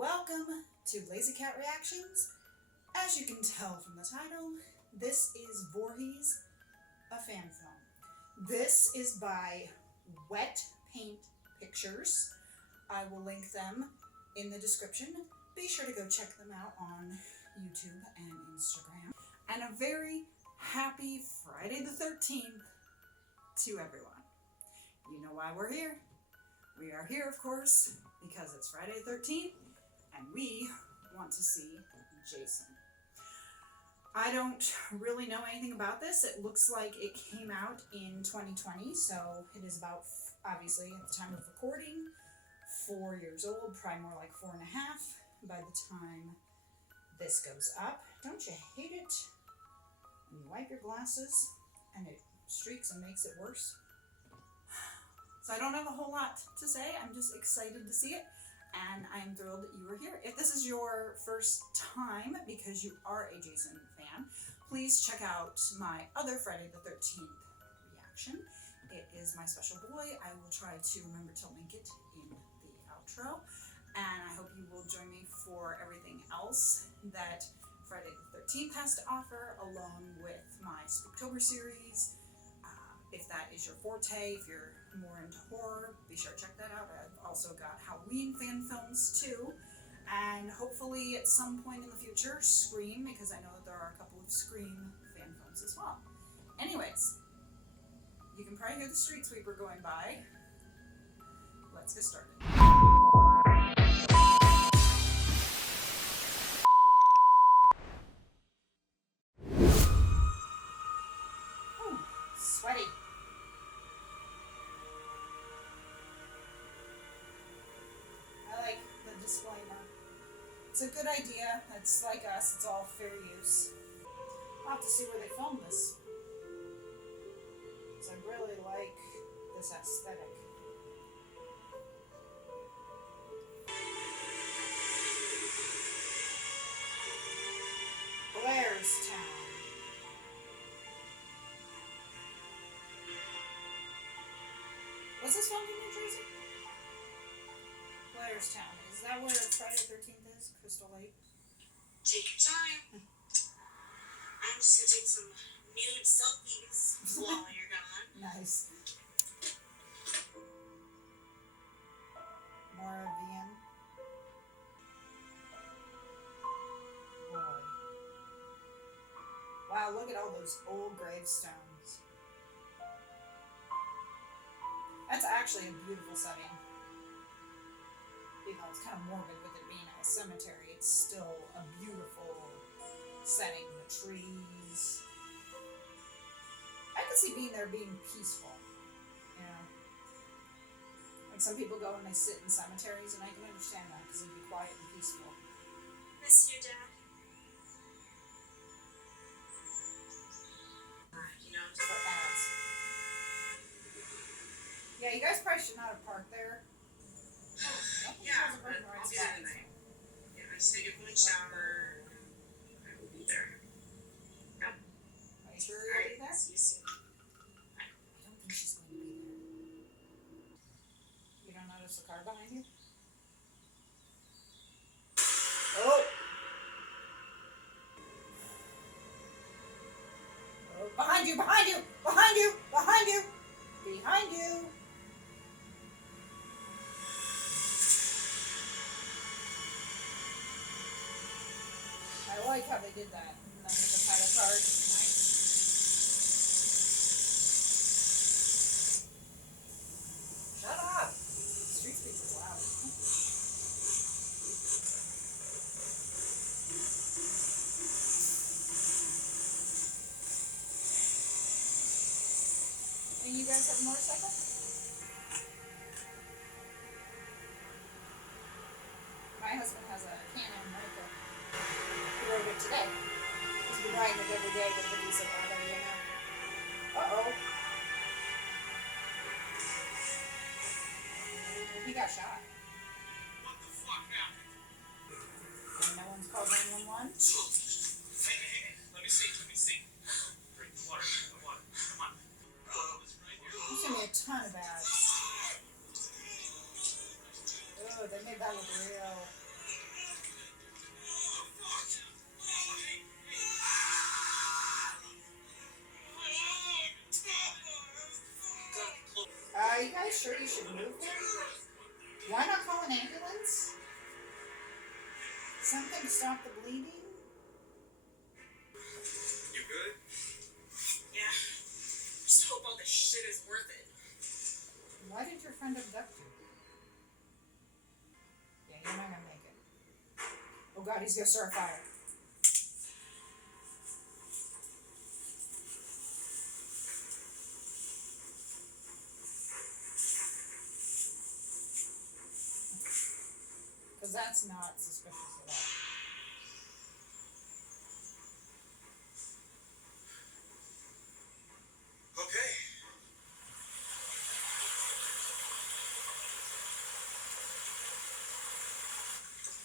Welcome to Lazy Cat Reactions. As you can tell from the title, this is Voorhees, a fan film. This is by Wet Paint Pictures. I will link them in the description. Be sure to go check them out on YouTube and Instagram. And a very happy Friday the 13th to everyone. You know why we're here. We are here, of course, because it's Friday the 13th and we want to see Jason. I don't really know anything about this. It looks like it came out in 2020, so it is about, obviously, at the time of recording, 4 years old, probably more like 4.5 by the time this goes up. Don't you hate it when you wipe your glasses and it streaks and makes it worse? So I don't have a whole lot to say. I'm just excited to see it, and I'm thrilled that you are here. If this is your first time because you are a Jason fan, please check out my other Friday the 13th reaction. It is my special boy. I will try to remember to link it in the outro, and I hope you will join me for everything else that Friday the 13th has to offer, along with my Spooktober series. If that is your forte, if you're more into horror, be sure to check that out. I've also got Halloween fan films too, and hopefully at some point in the future, Scream, because I know that there are a couple of Scream fan films as well. Anyways, you can probably hear the street sweeper going by. Let's get started. Ooh, sweaty. Disclaimer. It's a good idea. It's like us. It's all fair use. I'll have to see where they filmed this, because I really like this aesthetic. Blairstown. Was this filmed in New Jersey? Blairstown. Is that where Friday the 13th is? Crystal Lake? Take your time. I'm just gonna take some nude selfies while you're gone. Nice. Moravian. Boy. Wow, look at all those old gravestones. That's actually a beautiful setting. Even though it's kind of morbid with it being a cemetery, it's still a beautiful setting. The trees. I could see being there being peaceful. You know, like some people go and they sit in cemeteries, and I can understand that because it'd be quiet and peaceful. Miss your dad. For ads. Yeah, you guys probably should not have parked there. Yeah, but I'll be there tonight. Yeah, I just take a quick shower, and I will be there. Yep. Are you sure you'll be there? See you soon. I don't think she's going to be there. You don't notice the car behind you? Oh! Oh, behind you! Behind you! Behind you! Behind you! Behind you! I like how they did that. And then with the title card. Nice. Shut up! Street speaker's loud. And you guys have a motorcycle? My husband has a Canon rifle. He rode it today. He's been riding it every day with the diesel weather, you know. Uh-oh. He got shot. What the fuck happened? And no one's called 911? Hey, let me see. Drink the water, come on. It's right here. You sent me a ton of ads. Oh, they made that look real. an ambulance? Something to stop the bleeding? You good? Yeah. Just hope all this shit is worth it. Why did your friend abduct you? Yeah, you're not gonna make it. Oh god, he's gonna start a fire. Because that's not suspicious at all. Okay.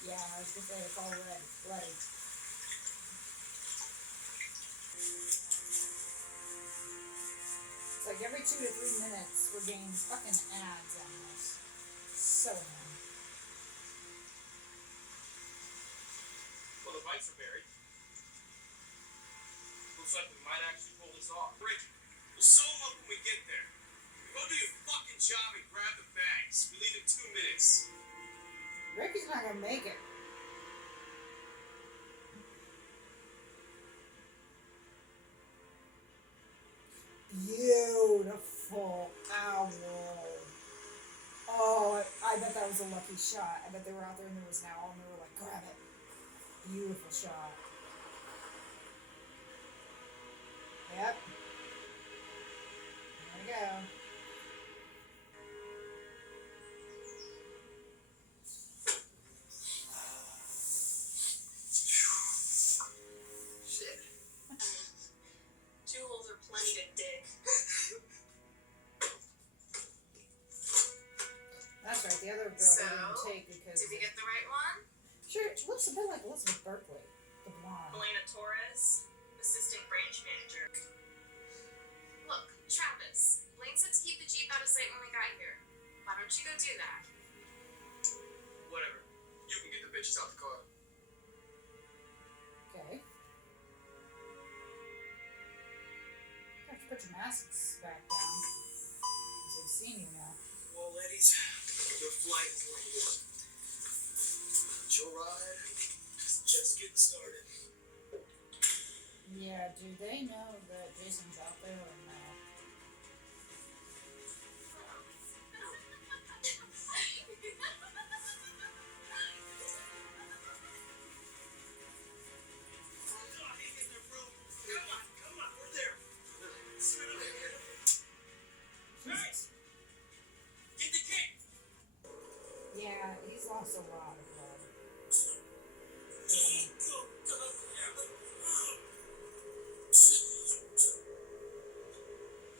Yeah, I was gonna say it's all red. It's bloody. It's like every 2 to 3 minutes we're getting fucking ads on this. So annoying. Well, the bikes are buried. Looks like we might actually pull this off. Great. We'll sew them up when we get there. Go do your fucking job and grab the bags. We leave in 2 minutes. Ricky's not gonna make it. Beautiful owl. Oh, I bet that was a lucky shot. I bet they were out there and there was an owl and they were like, grab it. Beautiful shot. Yep. There we go. Shit. 2 holes are plenty to dig. That's right, the other girl they didn't take because... Did we get the right one? Sure, it looks a bit like Elizabeth Berkley, the blonde. Elena Torres, assistant branch manager. Look, Travis. Blaine said to keep the Jeep out of sight when we got here. Why don't you go do that? Whatever. You can get the bitches out the car. Okay. You have to put your masks back down. Because they've seen you now. Well, ladies, your flight is late. Your ride is just getting started. Yeah, do they know that Jason's out there or no? Jesus. Get the kick! Yeah, he's lost a lot of blood.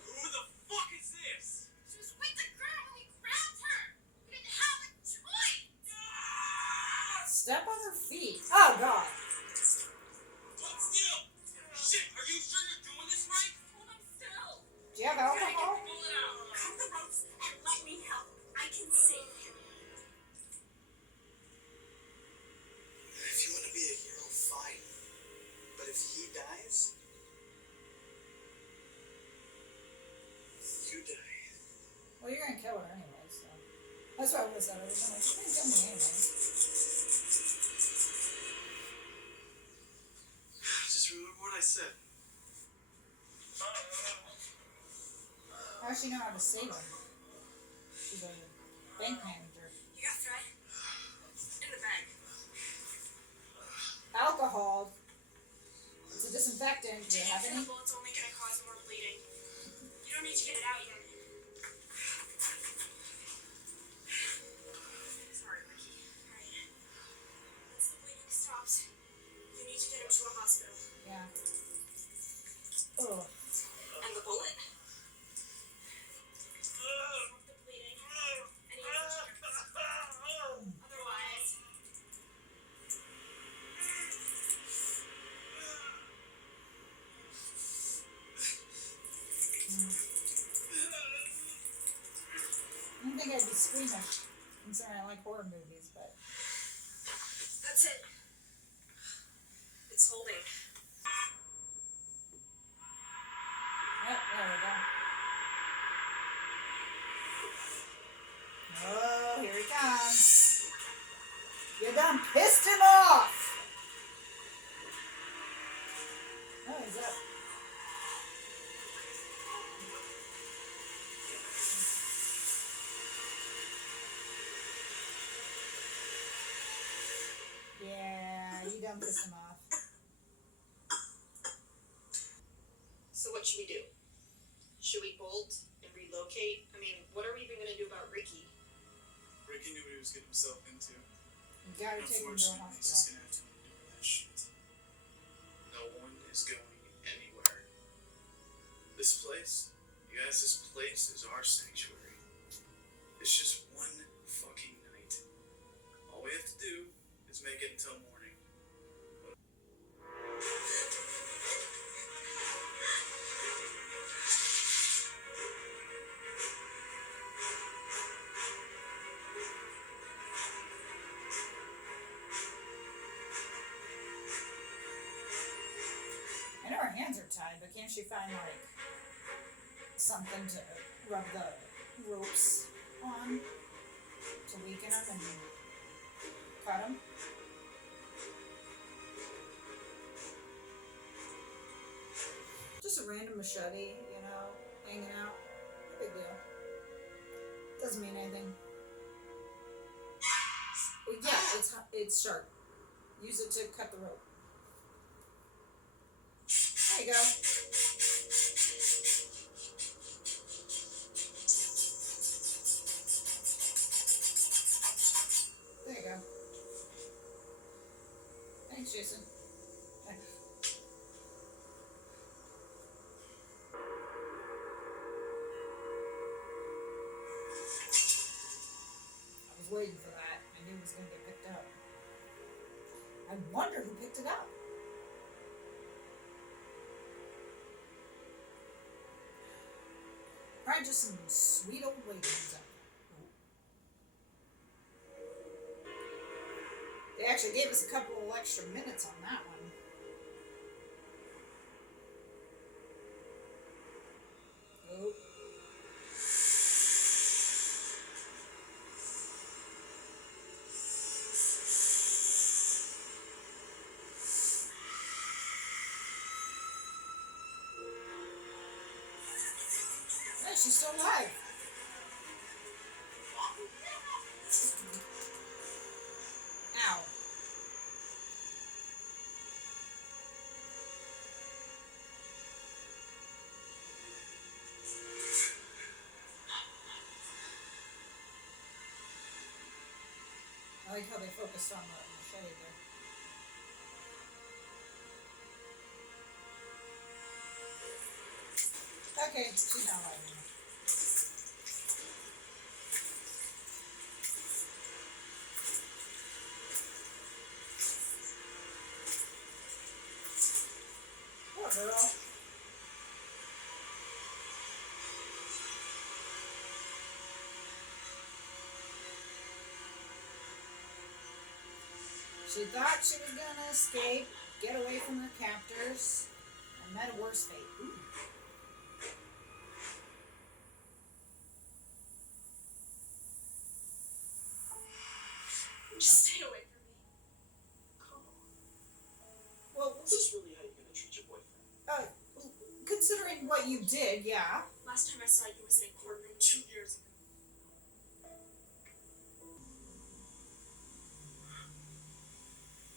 Who the fuck is this? She was with the girl when we grabbed her. We didn't have a choice. Step on her feet. Oh, God. Hold still! Shit, are you sure you're doing this right? Hold on still. Do you have alcohol? Pull it out. Cut the ropes and let me help. I can save him. If you want to be a hero, fine. But if he dies, you die. Well, you're gonna kill her anyway, so. That's what I would have said. I was like, you're gonna kill me anyway. Just remember what I said. How does she know how to save him? She's a bank manager. You got thread? In the bag. Alcohol. It's a disinfectant. Do you have any? Careful, it's only gonna cause more bleeding. You don't need to get it out yet. Sorry, Ricky. Alright. Once the bleeding stops, you need to get him to a hospital. Yeah. Oh. And the bullet? Stop the bleeding. And use insurance. Otherwise... I don't think I'd be squeamish, considering I like horror movies, but. That's it. It's holding. Yep, there we go. Oh, here he comes. You done pissed him off! Oh, he's up. Yeah, you done pissed him off. So what should we do? Should we bolt and relocate? I mean, what are we even gonna do about Ricky? Ricky knew what he was getting himself into. You gotta take him to a Unfortunately, he's just hospital. gonna have to endure that shit. No one is going anywhere. This place, you guys, this place is our sanctuary. It's just one fucking night. All we have to do is make it until morning. I know her hands are tied, but can't she find like something to rub the ropes on to weaken them and cut them? Just a random machete, you know, hanging out. No big deal. Doesn't mean anything. Well, yeah, it's sharp. Use it to cut the rope. There you go. There you go. Thanks, Jason. Thanks. I was waiting for that. I knew it was going to get picked up. I wonder who picked it up. Probably just some sweet old ladies out there. They actually gave us a couple of extra minutes on that one. Oh. Hey, she's still alive. Ow. I like how they focused on the machete there. Okay, she's not alive anymore. Poor girl. She thought she was gonna escape, get away from her captors, and met a worse fate. Ooh. Just stay away from me. Come on. Well, Is this really how you're gonna treat your boyfriend? considering what you did, yeah. Last time I saw you was in a courtroom 2 years ago.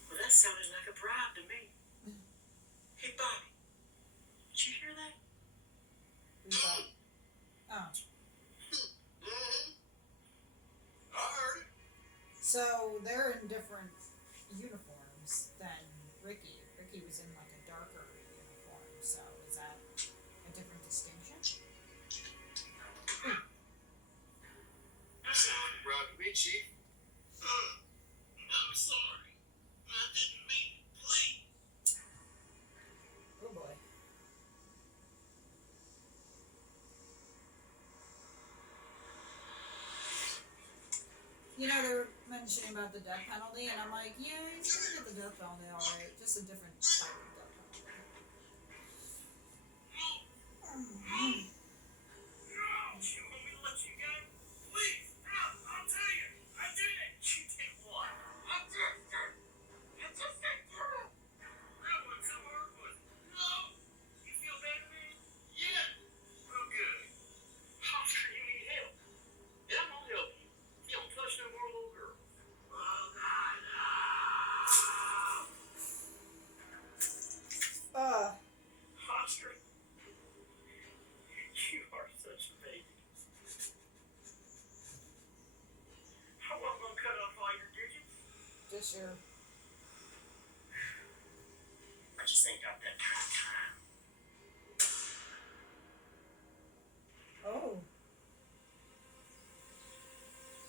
Well, that sounded like a bribe to me. Hey, Bobby, did you hear that? Who's that? Oh. I heard it. So they're in different uniforms than Ricky. Ricky was in like a darker uniform, so is that a different distinction? You sound like a bribe to me, Chief. I'm sorry. I didn't mean it. Please. Oh boy. You know, they're mentioning about the death penalty, and I'm like, yeah, he's gonna get the death penalty, alright. Just a different type of death penalty. Mm-hmm. You want me to let you go? Please. I'll tell you. I did it. You did what? I did this year. I just ain't got that kind of time. Oh.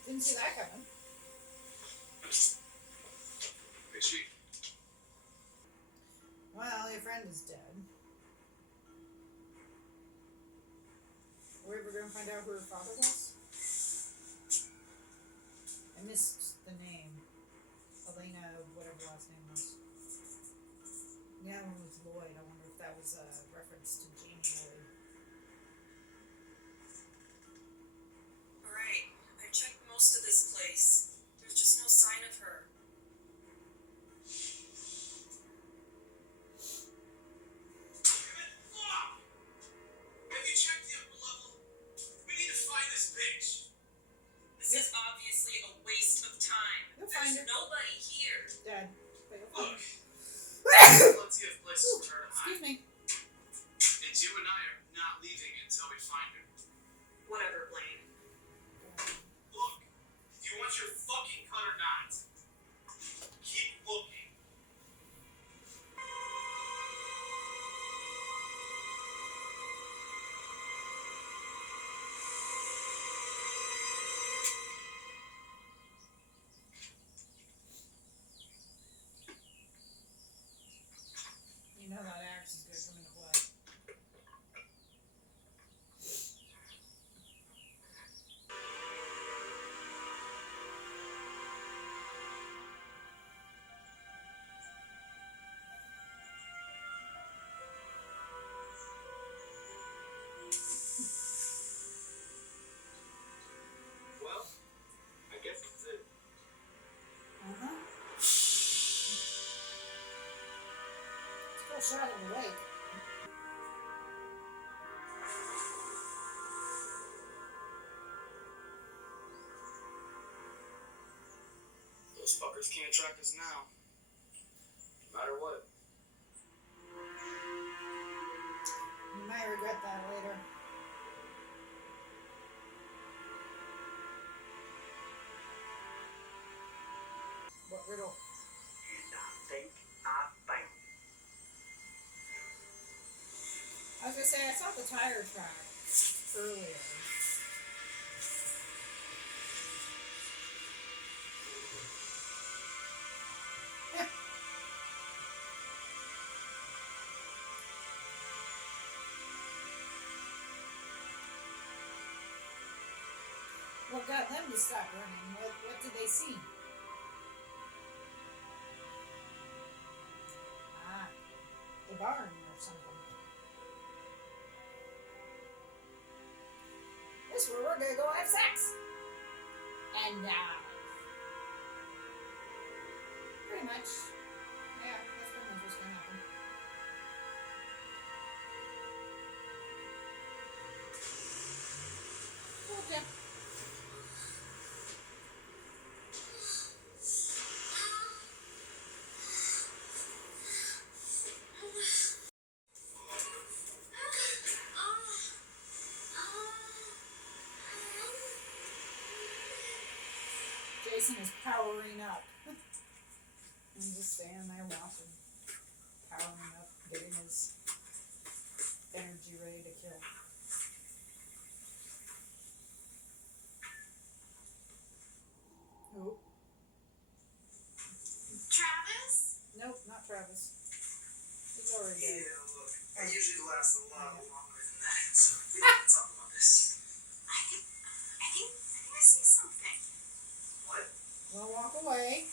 Didn't see that coming. Hey, Chief. Well, your friend is dead. Are we ever going to find out who her father was? I missed the name. Elena, whatever last name was. The other one was Lloyd. I wonder if that was a reference to Jamie Lloyd. Alright, I've checked most of this place. There's just no sign of her. Have you checked the upper level? We need to find this bitch. This is obviously a waste of time. You'll find her. There's nobody here. Dead. But you'll find Look, her. plenty of places for her to Excuse hide. me. And you and I are not leaving until we find her. Whatever, Blaine. Look, do you want your fucking cut or not? Keep looking. You know that axe is going to come into play. Well, I guess that's it. Uh-huh. It's a cool shot in the lake. Those fuckers can't track us now. No matter what. You might regret that later. What riddle? And I think I found it. I was going to say, I saw the tire track earlier. What got them to stop running? What did they see? Ah, a barn or something. This is where we're gonna go have sex. And pretty much. Yeah, that's pretty much what's gonna happen. Okay. Jason is powering up. He's just standing there watching. Powering up, getting his energy ready to kill. Who? Travis? Nope, not Travis. He's already dead. Yeah, look, I usually last a lot longer than that, so we don't talk about this. I think I see something. What? Well, walk away.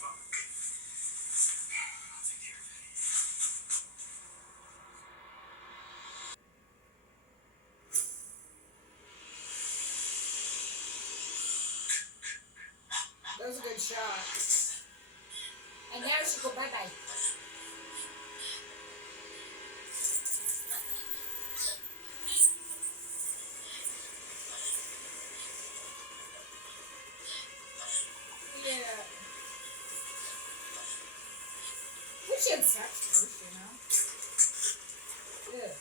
Fuck. I'll take care of it. That was a good shot. And now she go bye-bye. Yeah. We should have sex first, you know? Yeah.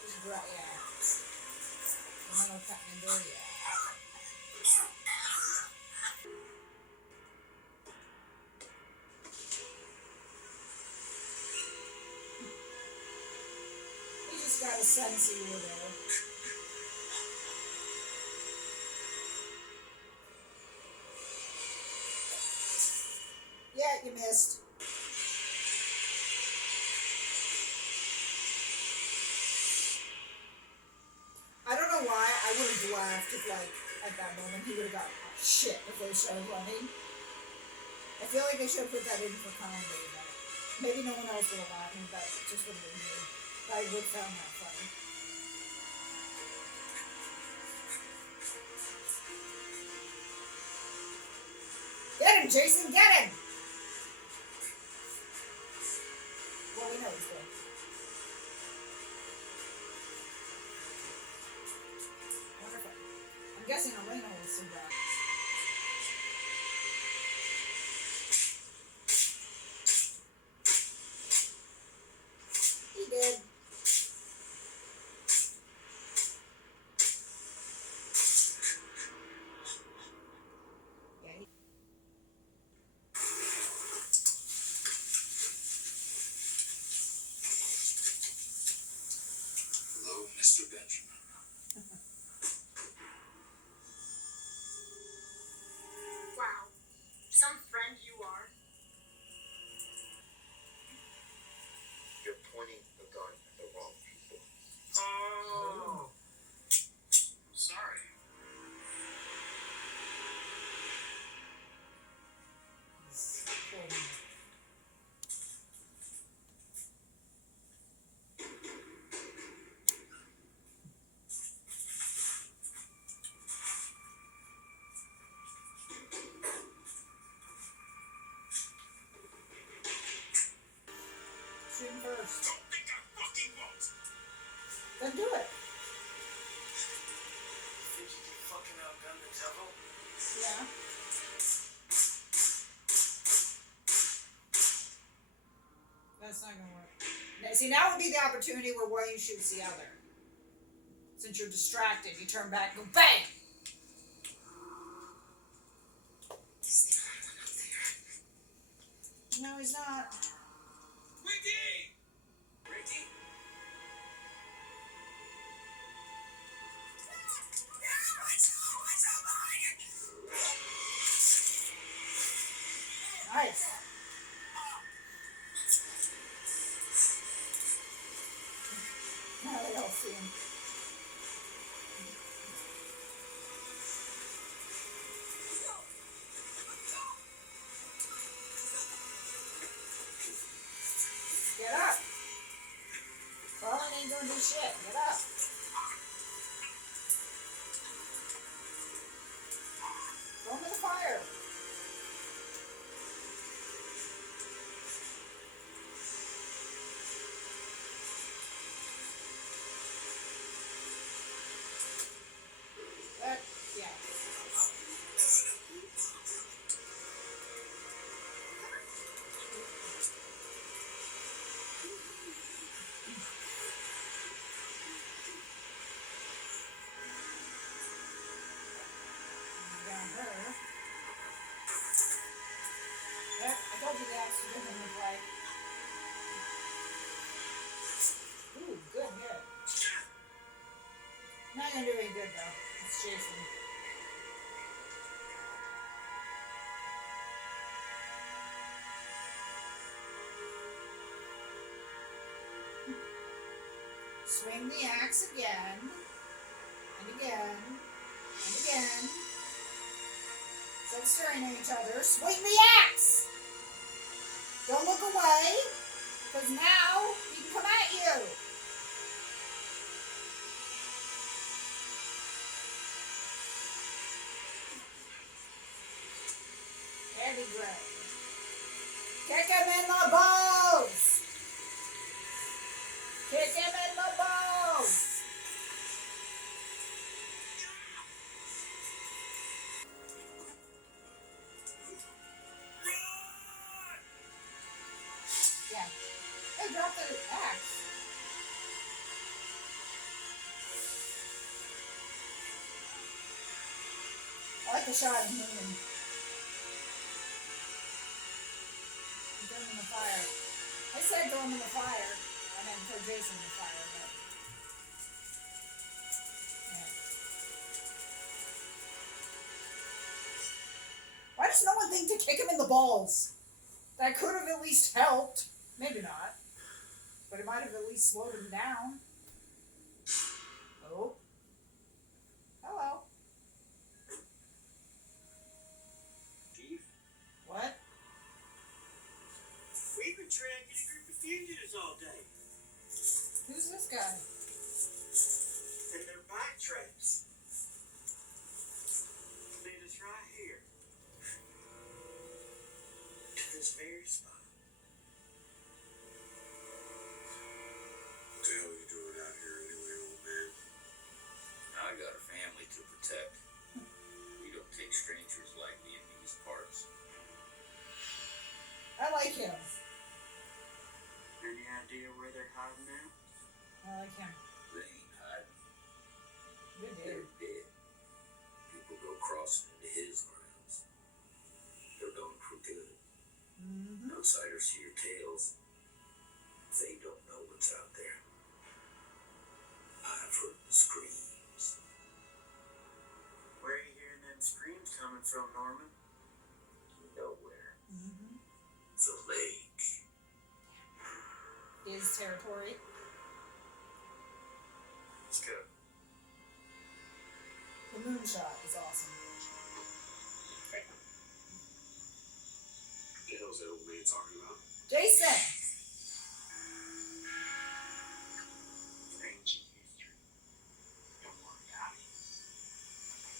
Just right, yeah. And then I'll cut my door, yeah. sense you were there. Yeah, you missed. I don't know why I would have laughed if, like, at that moment he would have got shit before he started running. I feel like they should have put that in for comedy, but maybe no one else would have laughed, and that just would have been me. I would have found that funny. Get him, Jason, get him! Well, we know he's good. Wonderful. I'm guessing Elena will survive. He did. Yeah, he... Hello, Mr. Benjamin. Wow. Some friend you are. You're pointing the gun at the wrong people. Oh. Sorry. He's holding it. Shoot him first. Don't think I fucking won't. Then do it. Think you can fucking outgun the devil? Yeah. That's not gonna work. Now, see, now would be the opportunity where one you shoots the other. Since you're distracted, you turn back and go bang! He's the only one up there. No, he's not. Ricky! Ricky? Nice. Now they all see him. Get up. Crawling ain't gonna do shit. Get up. Go into the fire. Yeah. Down her. Yep, I told you the accident in the play. Ooh, good hit. Not gonna do any good though. It's Jason. Swing the axe again, and again, and again. Instead of staring at each other, swing the axe! Don't look away, because now he can come at you. That'd be great. Kick him in the balls! Kick him in the balls! Yeah. Hey, drop the axe. I like the shot of him. Throw him in the fire. I said throw him in the fire. I meant throw Jason in the fire, but does no one think to kick him in the balls? That could have at least helped. Maybe not. But it might have at least slowed him down. Oh. Hello. Chief, What? we've been tracking a group of fugitives all day. Who's this guy? And their bike traps. Lead us right here. To this very spot. What the hell are you doing out here anyway, old man? I got a family to protect. We don't take strangers lightly in these parts. I like him. Any idea where they're hiding now? I like him. They ain't hiding. Good dude. They're dead. People go crossing into his grounds. They're gone for good. Mm-hmm. Outsiders see your tales. They don't know what's out there. I've heard the screams. Where are you hearing them screams coming from, Norman? Nowhere. Mm-hmm. The lake. His territory. Let's go. The moonshot is awesome. What the hell's that old man talking about? Jason! Ancient history. Don't worry about it.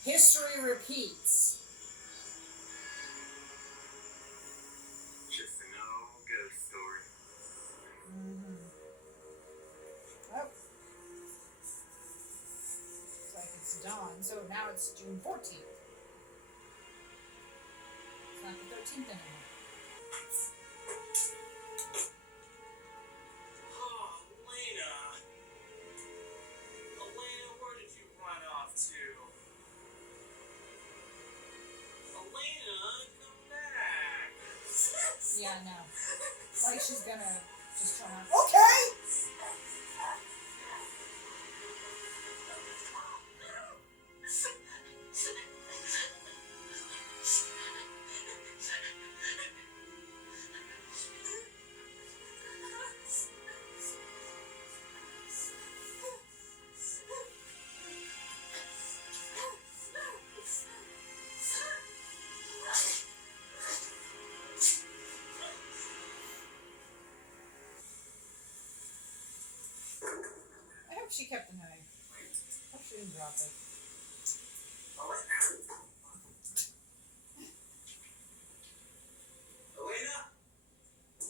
History repeats. Just an old ghost story. Mm-hmm. Oh. Looks like it's dawn, so now it's June 14th. It's not the 13th anymore. Oh, Lena. Elena, where did you run off to? Elena, come back. Yeah, no. Like she's gonna just turn on. Okay! I hope she kept the knife. Hope she didn't drop it. Elena, you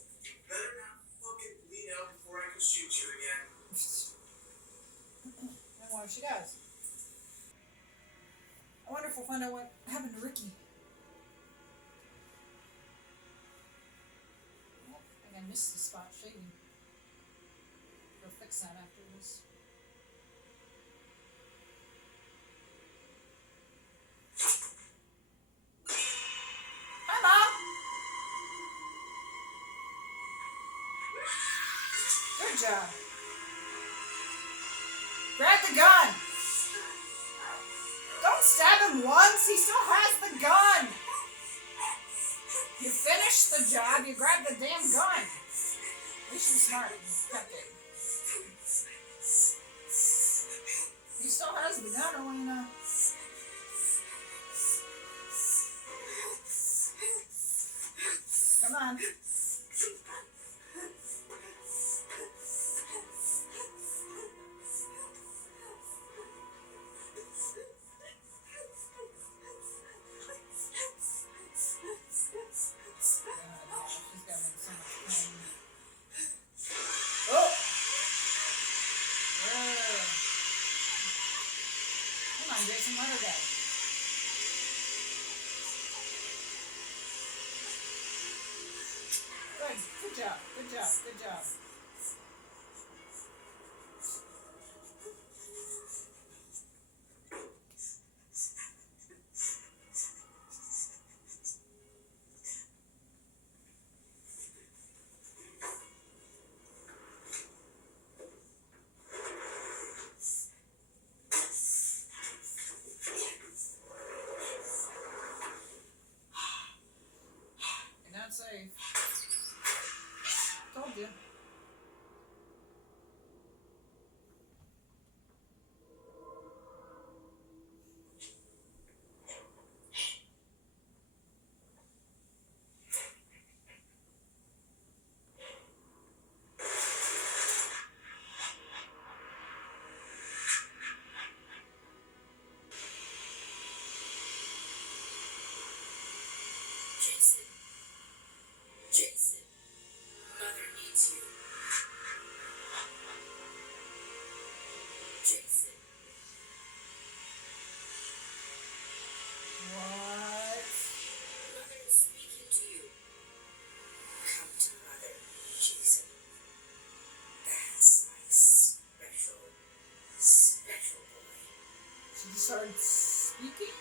better not fucking bleed out before I can shoot you again. And what if she does? I wonder if we'll find out what happened to Ricky. Oh, I think I missed the spot shaving. Go fix that after this. Hi, Mom! Good job. Grab the gun! Don't stab him once, he still has the gun! You finished the job, you grabbed the damn gun! At least you're smart and kept it. He still has the gun, Elena. Come on. She's got me in so much pain. Oh! Whoa. Come on, Jason, let her go. Good. Good job. Good job. Good job. safe. Told you. Jason. Jason. Mother needs you. Jason. What? Mother is speaking to you. Come to Mother, Jason. That's my special boy. She just started speaking?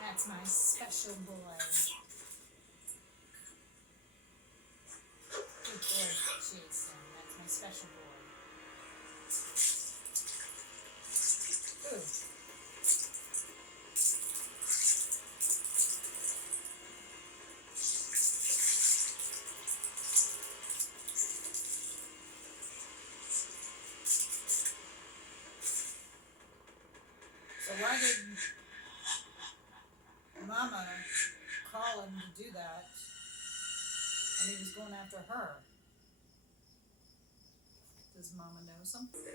That's my special boy. Good boy, Jason. That's my special boy. Ooh. So why did Mama call him to do that? And he was going after her. Does Mama know something? I'm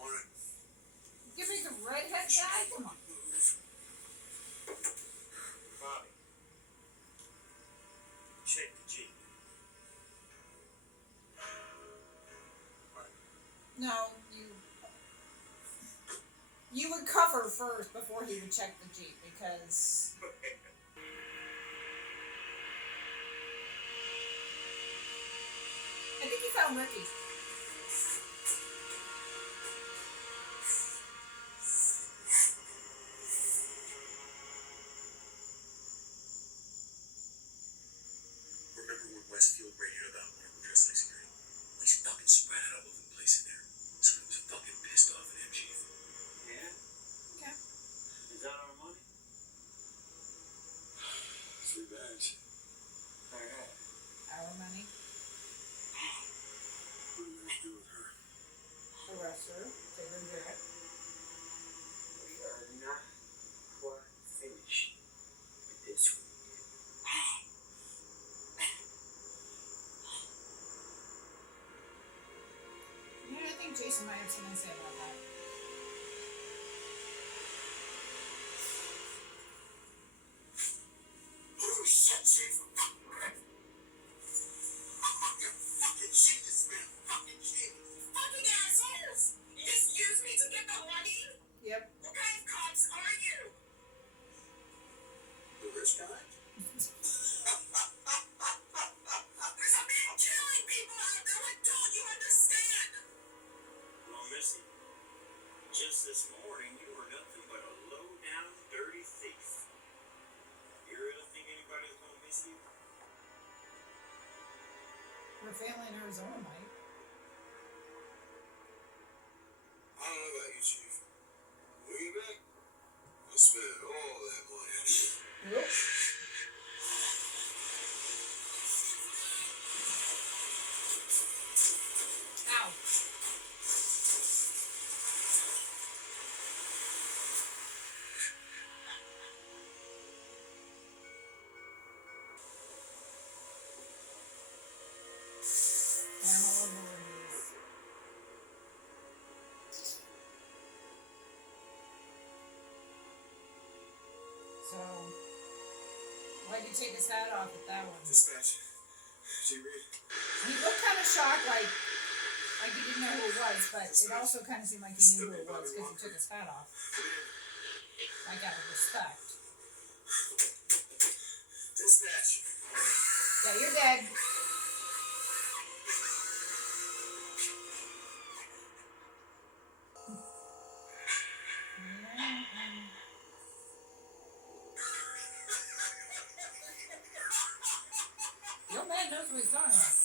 on it. Give me the redhead guy? Come on. Bobby. Check the Jeep. No, you would cover first before he would check the Jeep because I think he found Ricky. Remember when Westfield radioed about one of the dress like security? Place fucking spread out all over the place in there. Somebody was fucking pissed off at him, Chief. Yeah? Okay. Is that our money? 3 bags. Alright. Our money. What do you guys do with her? Arrest her. Take her to jail. We are not quite finished with this one. You know, I think Jason might have something to say about that. Holy shit, Chief! You fucking genius, man! Fucking genius! Fucking assholes! You just use me to get the money? Yep. What kind of cops are you? The rich guy? There's a man killing people out there. What don't you understand? Well, Missy, just this morning you were nothing but a low-down, dirty thief. You really think anybody's gonna miss you? Her family in Arizona might. I don't know about you, Chief. When you back, I'll spend all that money on you. Yep. Ow. Pamela Voorhees. So, why'd you take his hat off at that one? Dispatch. G. Reed. He looked kind of shocked, like he didn't know who it was, but it also kind of seemed like he knew who it was because he took his hat off. Like out of respect. Dispatch. Yeah, you're dead. Your man knows what he's talking about.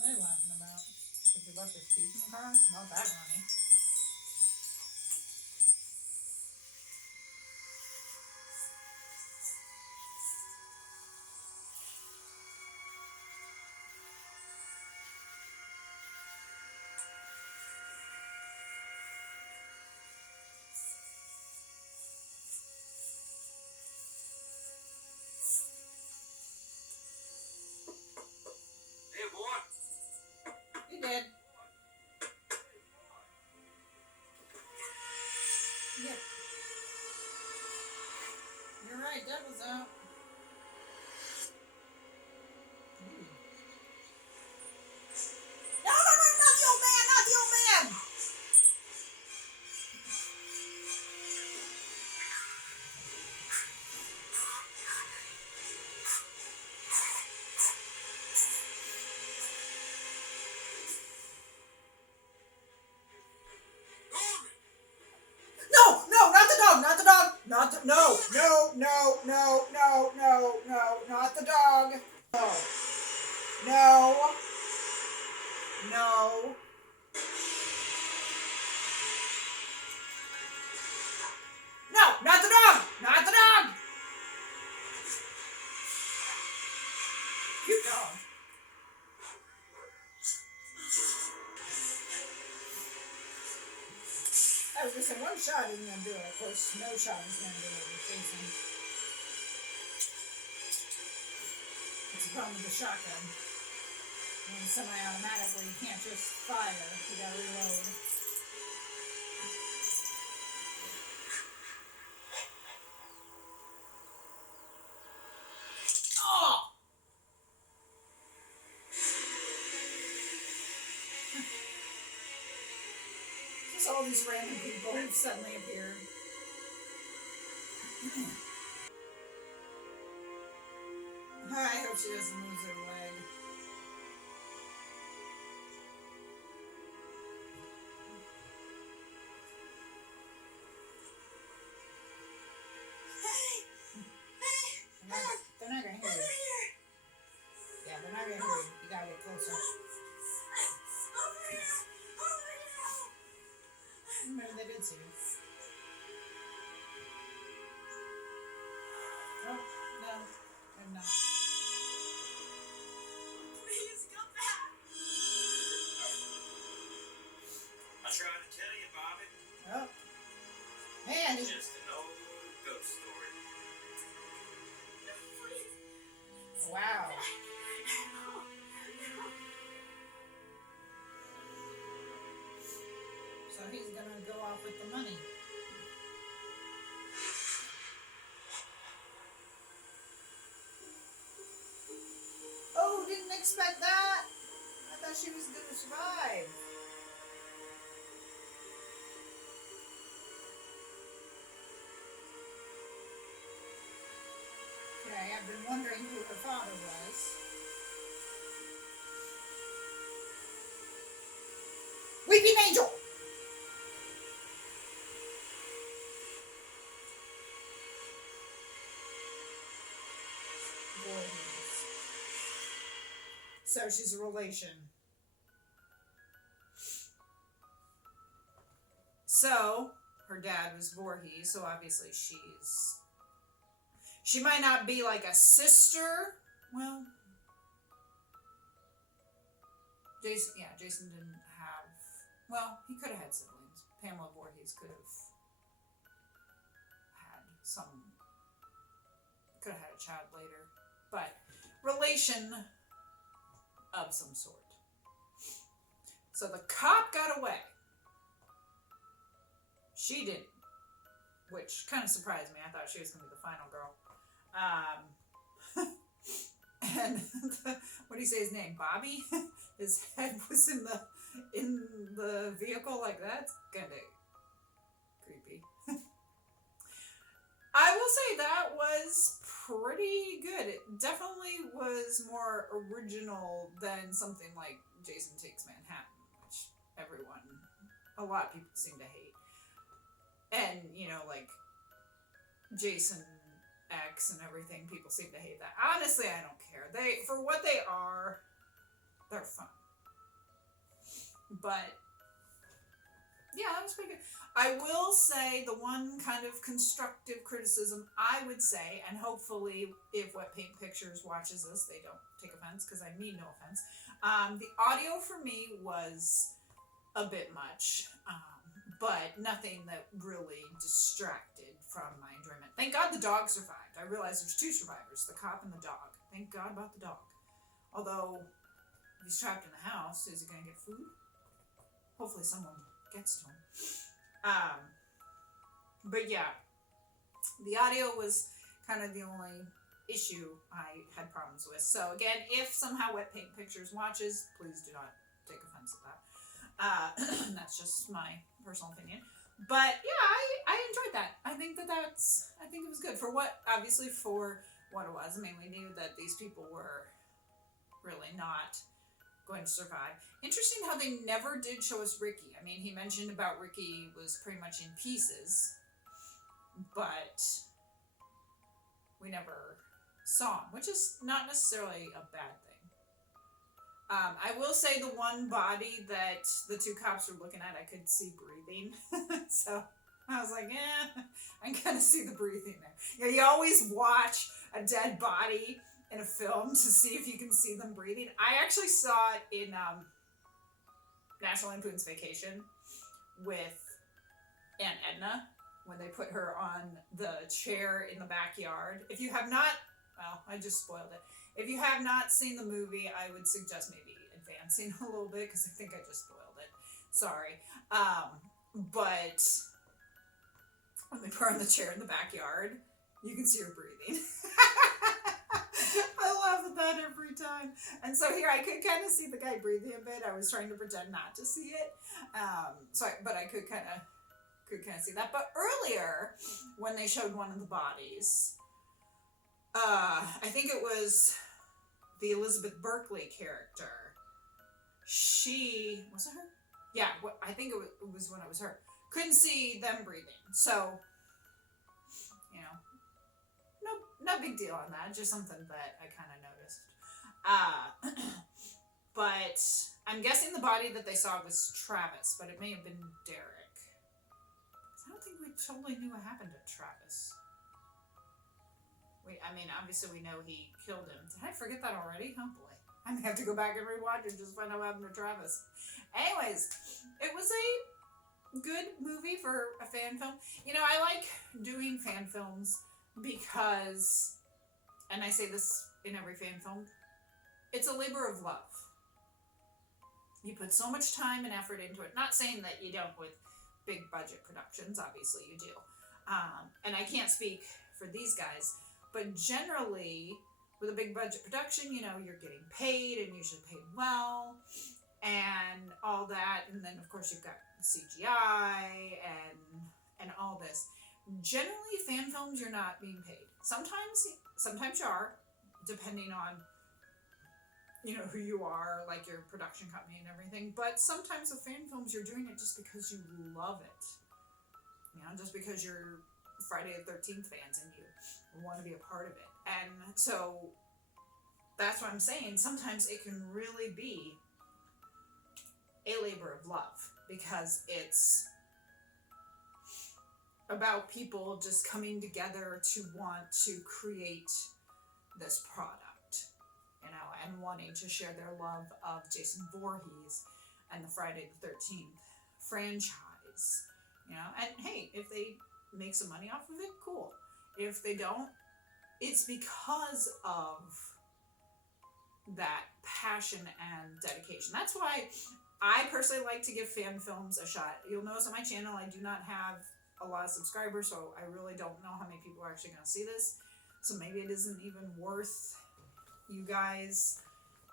are they laughing about? Because he left his keys in the car? Not that funny. Hey, boy. He did. Yep. You're right, Dad was out. Ooh. No, not the old man, not the old man! No, not the dog, not the dog, not the, no, not the dog. No. No, not the dog, not the dog. Cute dog. I was gonna say one shot isn't gonna do it. Of course, no shot is gonna do it with Jason. It's the problem with the shotgun. When semi-automatically, you can't just fire. You gotta reload. Oh! Just all these random people who've suddenly appeared. I hope she doesn't lose her leg. They're not gonna hear you. Yeah, they're not gonna hear you. You gotta get closer. Maybe they did see you. Oh, no, they're not. Please come back. I tried to tell you, Bobby. Oh. Man, It's just an old ghost story. Please. wow. So he's gonna go off with the money. Oh, didn't expect that. I thought she was gonna survive. Okay, I've been wondering who her father was. Weeping Angel! Voorhees. So she's a relation. So, her dad was Voorhees, so obviously she might not be like a sister. Well, Jason didn't have, well, he could have had siblings. Pamela Voorhees could have had a child later, but relation of some sort. So the cop got away. She didn't, which kind of surprised me. I thought she was going to be the final girl. And what do you say his name? Bobby? His head was in the vehicle. Like, that's kind of creepy. I will say that was pretty good. It definitely was more original than something like Jason Takes Manhattan, which a lot of people seem to hate. And, like Jason X and everything, people seem to hate that. Honestly, I don't care. For what they are, they're fun. But yeah, that was pretty good. I will say the one kind of constructive criticism I would say, and hopefully if Wet Paint Pictures watches this, they don't take offense because I mean no offense. The audio for me was a bit much, but nothing that really distracted from my enjoyment. Thank God the dog survived. I realized there's two survivors, the cop and the dog. Thank God about the dog. Although, if he's trapped in the house, is he going to get food? Hopefully someone gets to him. But yeah, the audio was kind of the only issue I had problems with. So again, if somehow Wet Paint Pictures watches, please do not take offense at that. That's just my personal opinion. But yeah, I enjoyed that. I think it was good for what, obviously for what it was. I mean, we knew that these people were really not going to survive. Interesting how they never did show us Ricky. I mean, he mentioned about Ricky was pretty much in pieces, but we never saw him, which is not necessarily a bad thing. I will say the one body that the two cops were looking at, I could see breathing. So I was like, I can kind of see the breathing there. You know, you always watch a dead body in a film to see if you can see them breathing. I actually saw it in National Lampoon's Vacation with Aunt Edna when they put her on the chair in the backyard. If you have not, well, I just spoiled it. If you have not seen the movie, I would suggest maybe advancing a little bit because I think I just spoiled it. Sorry. But when they put her on the chair in the backyard, you can see her breathing. I laugh at that every time. And so here I could kind of see the guy breathing a bit. I was trying to pretend not to see it. But I could kind of see that. But earlier, when they showed one of the bodies, I think it was the Elizabeth Berkley character. Was it her? Yeah, I think it was when it was her. Couldn't see them breathing. So, you know, no big deal on that. Just something that I kind of noticed. But I'm guessing the body that they saw was Travis, but it may have been Derek. I don't think we totally knew what happened to Travis. Obviously we know he killed him. Did I forget that already? Oh boy. I'm gonna have to go back and rewatch it just find out what happened to Travis. Anyways, it was a good movie for a fan film. You know, I like doing fan films because, and I say this in every fan film, it's a labor of love. You put so much time and effort into it. Not saying that you don't with big budget productions, obviously you do. And I can't speak for these guys, but generally with a big budget production, you know, you're getting paid and usually paid well and all that. And then of course you've got CGI and all this. Generally fan films, you're not being paid. Sometimes you are, depending on, you know, who you are, like your production company and everything. But sometimes with fan films, you're doing it just because you love it. You know, just because you're Friday the 13th fans and you want to be a part of it. And so that's what I'm saying. Sometimes it can really be a labor of love because it's about people just coming together to want to create this product, you know, and wanting to share their love of Jason Voorhees and the Friday the 13th franchise, you know. And hey, if they make some money off of it, cool. If they don't, it's because of that passion and dedication. That's why I personally like to give fan films a shot. You'll notice on my channel I do not have a lot of subscribers, so I really don't know how many people are actually going to see this. So maybe it isn't even worth you guys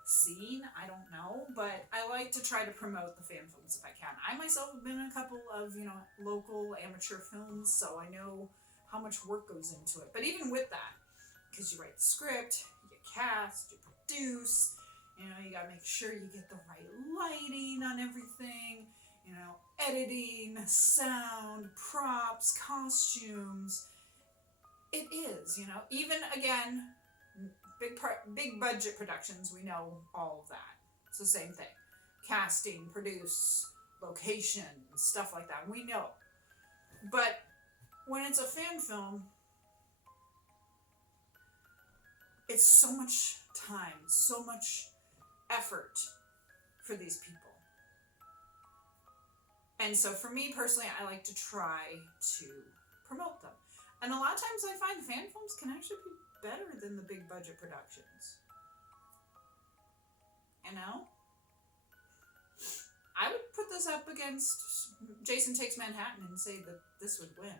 seeing. I don't know, but I like to try to promote the fan films if I can. I myself have been in a couple of, you know, local amateur films, so I know how much work goes into it. But even with that, because you write the script, you cast, you produce, you know, you gotta make sure you get the right lighting on everything, you know, editing, sound, props, costumes. It is, you know, even again, big budget productions, we know all of that. It's the same thing. casting, produce, location, stuff like that. We know. But when it's a fan film, it's so much time, so much effort for these people. And so for me personally, I like to try to promote them. And a lot of times I find fan films can actually be better than the big budget productions. You know? I would put this up against Jason Takes Manhattan and say that this would win.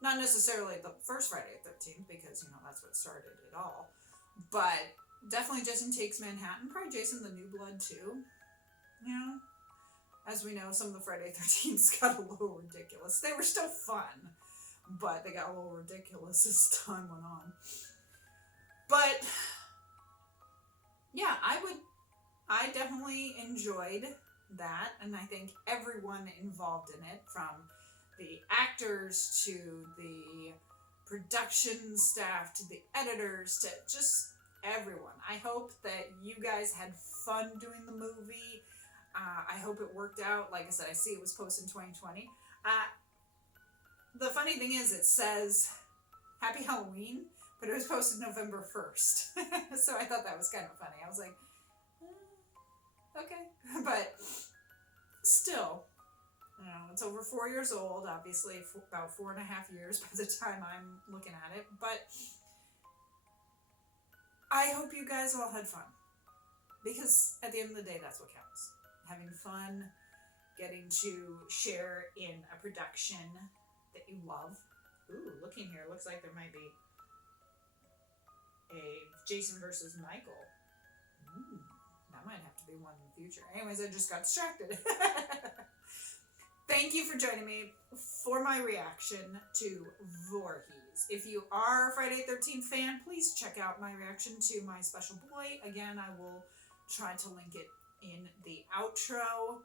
Not necessarily the first Friday the 13th, because, you know, that's what started it all. But definitely Jason Takes Manhattan. Probably Jason the New Blood, too. You know? As we know, some of the Friday 13ths got a little ridiculous. They were still fun, but they got a little ridiculous as time went on. But, yeah, I definitely enjoyed that, and I think everyone involved in it, from the actors to the production staff to the editors to just everyone. I hope that you guys had fun doing the movie. I hope it worked out. Like I said, I see it was posted in 2020. The funny thing is, it says Happy Halloween, but it was posted November 1st. So I thought that was kind of funny. I was like, okay. But still, you know, it's over 4 years old, obviously, about 4.5 years by the time I'm looking at it. But I hope you guys all had fun, because at the end of the day, that's what counts. Having fun, getting to share in a production that you love. Ooh, looking here, looks like there might be a Jason versus Michael. That might have to be one in the future. Anyways, I just got distracted. Thank you for joining me for my reaction to Voorhees. If you are a Friday the 13th fan, please check out my reaction to My Special Boy. Again, I will try to link it in the outro.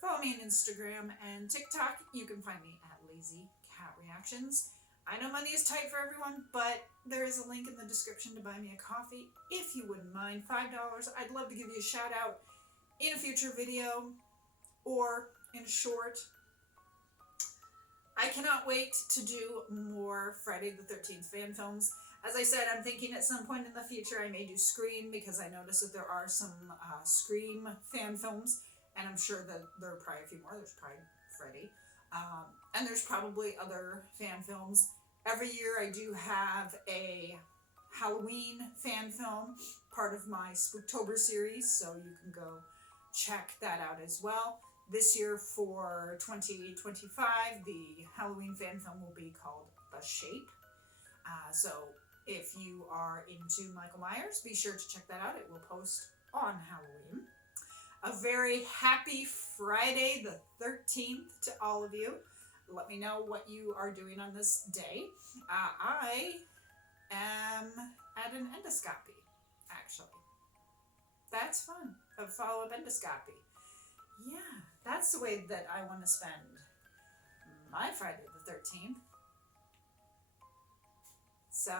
Follow me on Instagram and TikTok. You can find me at Lazy Cat Reactions. I know money is tight for everyone, but there is a link in the description to buy me a coffee, if you wouldn't mind. $5. I'd love to give you a shout out in a future video or in a short. I cannot wait to do more Friday the 13th fan films. As I said, I'm thinking at some point in the future I may do Scream, because I noticed that there are some Scream fan films, and I'm sure that there are probably a few more. There's probably Freddy. And there's probably other fan films. Every year I do have a Halloween fan film, part of my Spooktober series, so you can go check that out as well. This year for 2025, the Halloween fan film will be called The Shape. So if you are into Michael Myers, be sure to check that out. It will post on Halloween. A very happy Friday the 13th to all of you. Let me know what you are doing on this day. I am at an endoscopy, actually. That's fun. A follow-up endoscopy. Yeah, that's the way that I want to spend my Friday the 13th. So,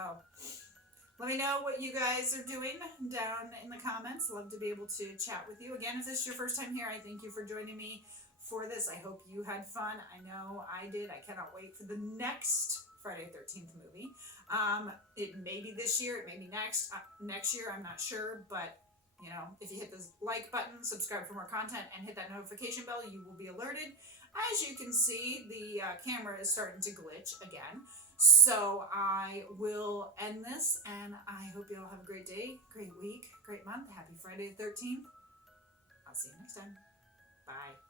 let me know what you guys are doing down in the comments. Love to be able to chat with you. Again, if this is your first time here, I thank you for joining me for this. I hope you had fun. I know I did. I cannot wait for the next Friday the 13th movie. It may be this year. It may be next year. I'm not sure. But, you know, if you hit the like button, subscribe for more content, and hit that notification bell, you will be alerted. As you can see, the camera is starting to glitch again. So I will end this, and I hope you all have a great day, great week, great month. Happy Friday the 13th. I'll see you next time. Bye.